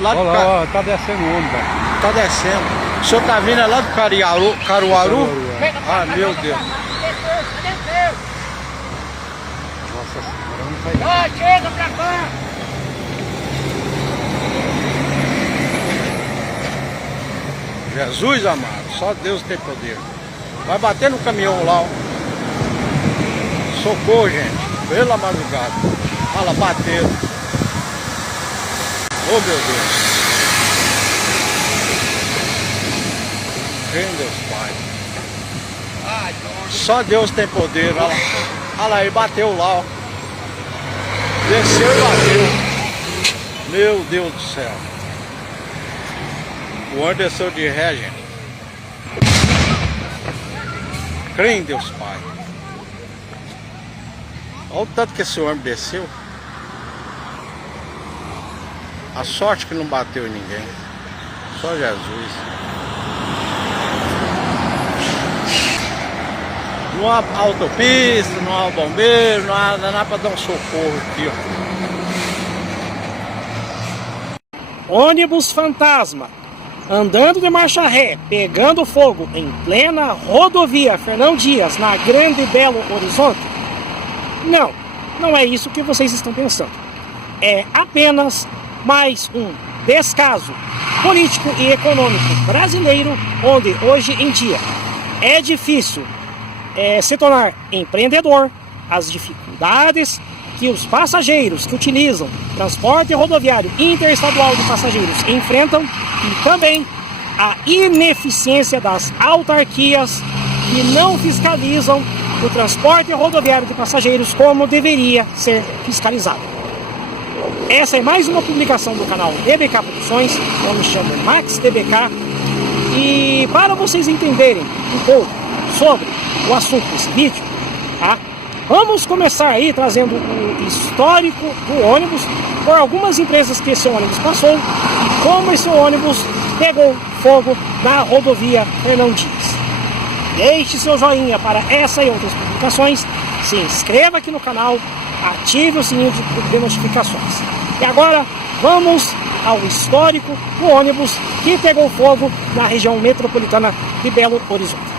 Lá do Olha lá, ó, tá descendo o ônibus. Tá descendo. O senhor tá vindo lá do Caruaru? Ah, meu Deus. Nossa senhora, não sai. Ó, chega pra cá! Jesus amado, só Deus tem poder. Vai bater no caminhão lá, ó. Socorro, gente. Pela madrugada. Olha lá, bateram. Oh, meu Deus. Vem, Deus Pai. Só Deus tem poder. Olha lá, olha lá, ele bateu lá, ó. Desceu e bateu. Meu Deus do céu. O ônibus desceu de ré, gente. Crê em Deus Pai. Olha o tanto que esse ônibus desceu. A sorte que não bateu em ninguém. Só Jesus. Não há autopista, não há bombeiro, não há nada para dar um socorro aqui, ó. Ônibus fantasma, andando de marcha ré, pegando fogo em plena rodovia Fernão Dias, na Grande Belo Horizonte? Não, não é isso que vocês estão pensando. É apenas mais um descaso político e econômico brasileiro, onde hoje em dia é difícil se tornar empreendedor, as dificuldades que os passageiros que utilizam transporte rodoviário interestadual de passageiros enfrentam e também a ineficiência das autarquias que não fiscalizam o transporte rodoviário de passageiros como deveria ser fiscalizado. Essa é mais uma publicação do canal DBK Produções, eu me chamo Max DBK, e para vocês entenderem um pouco sobre o assunto desse vídeo, tá? Vamos começar aí trazendo o histórico do ônibus, por algumas empresas que esse ônibus passou e como esse ônibus pegou fogo na rodovia Fernão Dias. Deixe seu joinha para essa e outras publicações, se inscreva aqui no canal, ative o sininho de notificações. E agora vamos ao histórico do ônibus que pegou fogo na região metropolitana de Belo Horizonte.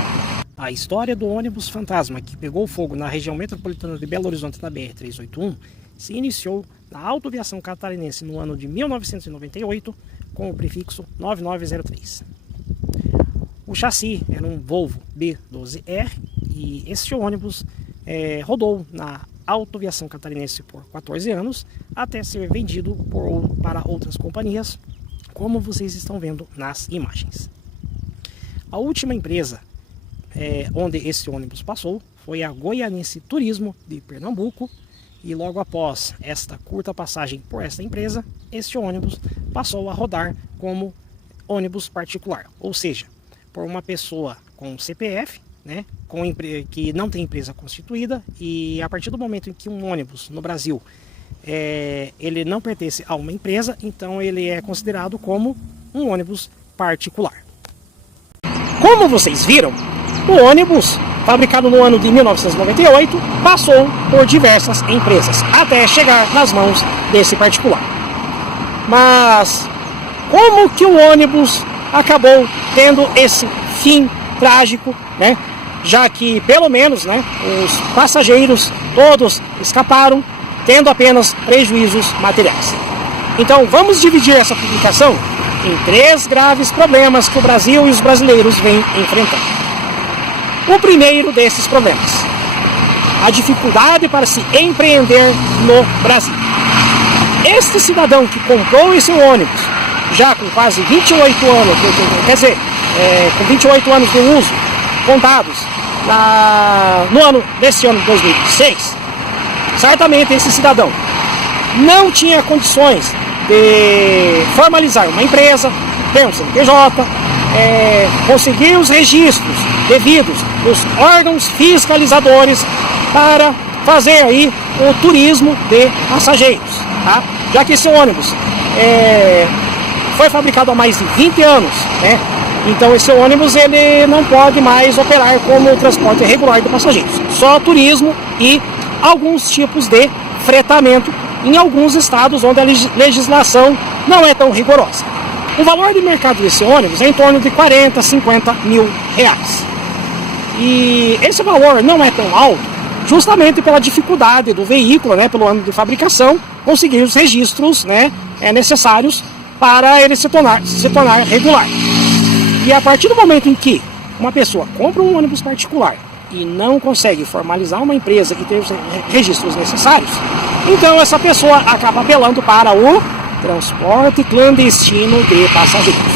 A história do ônibus fantasma que pegou fogo na região metropolitana de Belo Horizonte na BR-381 se iniciou na autoviação catarinense no ano de 1998 com o prefixo 9903. O chassi era um Volvo B12R e este ônibus rodou na autoviação catarinense por 14 anos até ser vendido para outras companhias, como vocês estão vendo nas imagens. A última empresa onde esse ônibus passou foi a Goianense Turismo de Pernambuco, e logo após esta curta passagem por esta empresa, este ônibus passou a rodar como ônibus particular, ou seja, por uma pessoa com CPF, né, que não tem empresa constituída, e a partir do momento em que um ônibus no Brasil ele não pertence a uma empresa, então ele é considerado como um ônibus particular. Como vocês viram, o ônibus, fabricado no ano de 1998, passou por diversas empresas, até chegar nas mãos desse particular. Mas como que o ônibus acabou tendo esse fim trágico, né? Já que pelo menos, né, os passageiros todos escaparam, tendo apenas prejuízos materiais. Então vamos dividir essa publicação em 3 graves problemas que o Brasil e os brasileiros vêm enfrentando. O primeiro desses problemas: a dificuldade para se empreender no Brasil. Este cidadão que comprou esse ônibus já com quase 28 anos, quer dizer, com 28 anos de uso contados no ano desse ano de 2006, certamente esse cidadão não tinha condições de formalizar uma empresa, ter um CNPJ, conseguir os registros devidos dos órgãos fiscalizadores para fazer aí o turismo de passageiros, tá? Já que esse ônibus foi fabricado há mais de 20 anos, né? Então esse ônibus ele não pode mais operar como transporte regular de passageiros, só turismo e alguns tipos de fretamento em alguns estados onde a legislação não é tão rigorosa. O valor de mercado desse ônibus é em torno de 40, 50 mil reais. E esse valor não é tão alto, justamente pela dificuldade do veículo, né, pelo ano de fabricação, conseguir os registros, né, necessários para ele se tornar regular. E a partir do momento em que uma pessoa compra um ônibus particular e não consegue formalizar uma empresa e ter os registros necessários, então essa pessoa acaba apelando para o transporte clandestino de passageiros.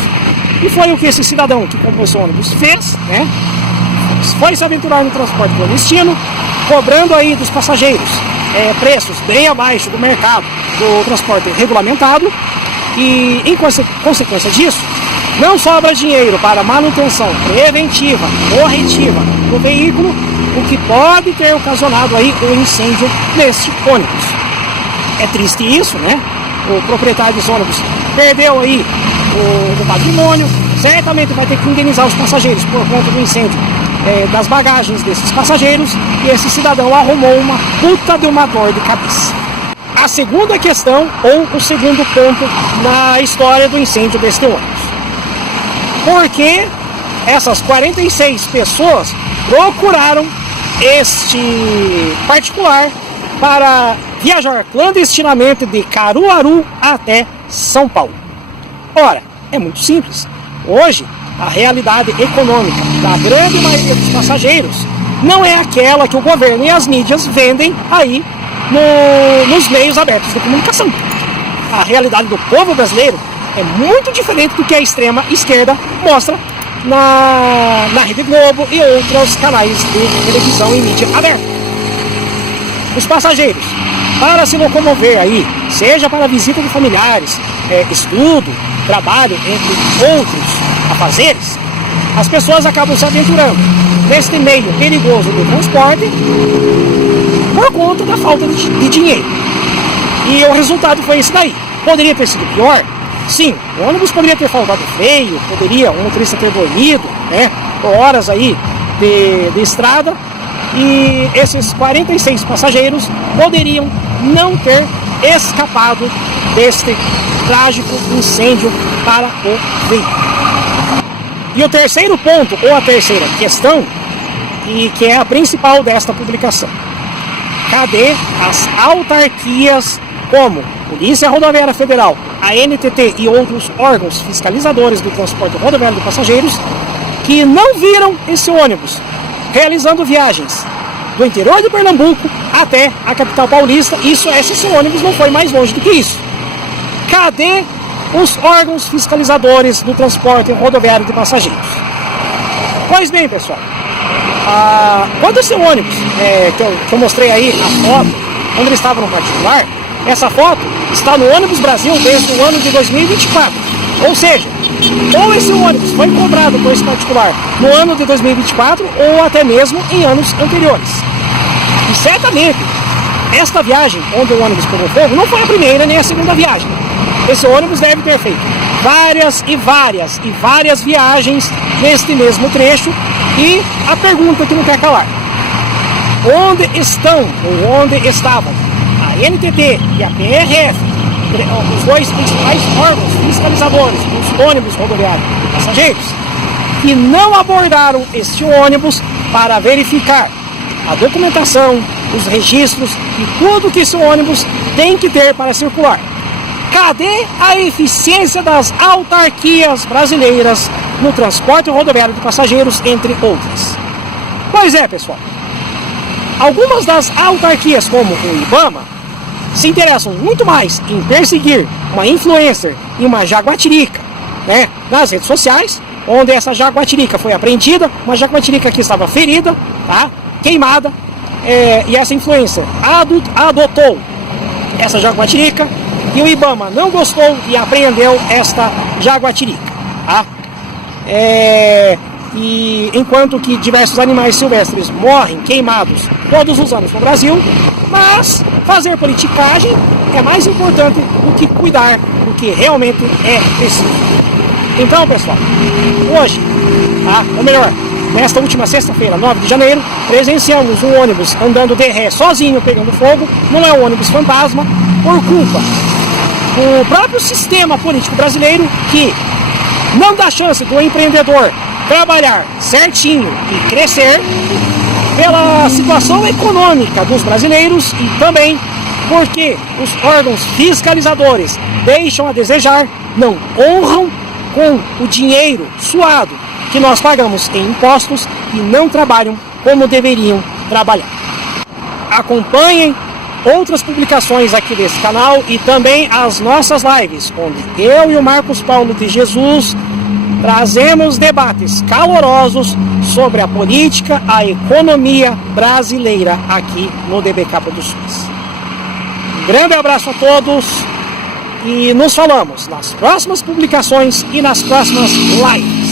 E foi o que esse cidadão que comprou esse ônibus fez, né? Foi se aventurar no transporte clandestino, cobrando aí dos passageiros preços bem abaixo do mercado do transporte regulamentado, e em consequência disso, não sobra dinheiro para manutenção preventiva, corretiva do veículo, o que pode ter ocasionado aí um incêndio nesse ônibus. É triste isso, né? O proprietário dos ônibus perdeu aí o patrimônio, certamente vai ter que indenizar os passageiros por conta do incêndio das bagagens desses passageiros, e esse cidadão arrumou uma puta de uma dor de cabeça. A segunda questão, ou o segundo ponto na história do incêndio deste ônibus. Por que essas 46 pessoas procuraram este particular para viajar clandestinamente de Caruaru até São Paulo? Ora, é muito simples. Hoje, a realidade econômica da grande maioria dos passageiros não é aquela que o governo e as mídias vendem aí nos meios abertos de comunicação. A realidade do povo brasileiro é muito diferente do que a extrema esquerda mostra na Rede Globo e outros canais de televisão e mídia aberta. Os passageiros, para se locomover aí, seja para visita de familiares, estudo, trabalho, entre outros afazeres, as pessoas acabam se aventurando neste meio perigoso do transporte por conta da falta de dinheiro. E o resultado foi esse daí. Poderia ter sido pior? Sim, o ônibus poderia ter faltado freio, poderia o motorista ter dormido, né, por horas aí de estrada, e esses 46 passageiros poderiam não ter escapado deste trágico incêndio para o veículo. E o terceiro ponto, ou a terceira questão, e que é a principal desta publicação: cadê as autarquias como Polícia Rodoviária Federal, a NTT e outros órgãos fiscalizadores do transporte rodoviário de passageiros que não viram esse ônibus realizando viagens do interior de Pernambuco até a capital paulista? Isso é, se esse ônibus não foi mais longe do que isso. Cadê os órgãos fiscalizadores do transporte rodoviário de passageiros? Pois bem, pessoal, quando esse ônibus que eu mostrei aí, a foto, quando ele estava no particular, essa foto está no Ônibus Brasil desde o ano de 2024. Ou seja, ou esse ônibus foi comprado por esse particular no ano de 2024 ou até mesmo em anos anteriores. E certamente, esta viagem onde o ônibus pegou fogo não foi a primeira nem a segunda viagem. Esse ônibus deve ter feito várias viagens neste mesmo trecho. E a pergunta que não quer calar: onde estão ou onde estavam a NTT e a PRF, os dois principais órgãos fiscalizadores dos ônibus rodoviários de passageiros, que não abordaram este ônibus para verificar a documentação, os registros e tudo que esse ônibus tem que ter para circular? Cadê a eficiência das autarquias brasileiras no transporte rodoviário de passageiros, entre outras? Pois é, pessoal. Algumas das autarquias, como o IBAMA, se interessam muito mais em perseguir uma influencer e uma jaguatirica, né, nas redes sociais, onde essa jaguatirica foi apreendida, uma jaguatirica que estava ferida, tá, queimada, e essa influencer adotou essa jaguatirica, e o IBAMA não gostou e apreendeu esta jaguatirica, tá? E enquanto que diversos animais silvestres morrem queimados todos os anos no Brasil, mas fazer politicagem é mais importante do que cuidar do que realmente é preciso. Então, pessoal, hoje, tá? Ou melhor, nesta última sexta-feira, 9 de janeiro, presenciamos um ônibus andando de ré sozinho, pegando fogo. Não é um ônibus fantasma, por culpa o próprio sistema político brasileiro, que não dá chance do empreendedor trabalhar certinho e crescer, pela situação econômica dos brasileiros e também porque os órgãos fiscalizadores deixam a desejar, não honram com o dinheiro suado que nós pagamos em impostos e não trabalham como deveriam trabalhar. Acompanhem outras publicações aqui desse canal e também as nossas lives, onde eu e o Marcos Paulo de Jesus trazemos debates calorosos sobre a política, a economia brasileira aqui no DBK Produções. Um grande abraço a todos e nos falamos nas próximas publicações e nas próximas lives.